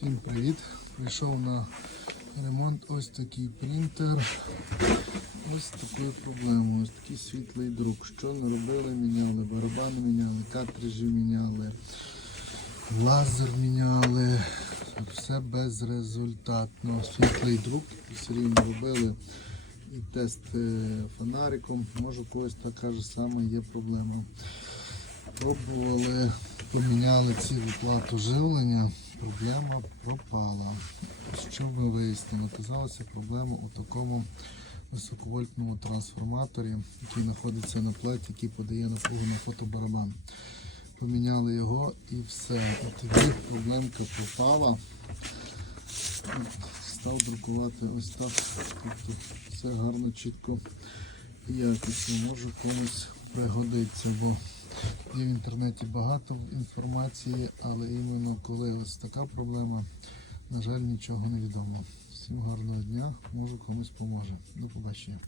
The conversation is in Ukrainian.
Всім привіт! Прийшов на ремонт ось такий принтер. Ось такою проблемою. Ось такий світлий друк. Що не робили, міняли, барабани міняли, картриджі міняли, лазер міняли. Все безрезультатно. Світлий друк. Все рівно робили і тест е, фонариком. Може у когось така ж сама є проблема. Пробували, поміняли цілу плату живлення, проблема пропала. Що ми вияснили? Оказалася проблема у такому високовольтному трансформаторі, який знаходиться на платі, який подає напругу на фотобарабан. Поміняли його і все. Тоді проблемка пропала. Став друкувати ось так. Тобто все гарно, чітко і якісно. Може комусь пригодиться, бо Є в інтернеті багато інформації, але іменно коли ось така проблема, на жаль, нічого не відомо. Всім гарного дня, може комусь поможе. До побачення.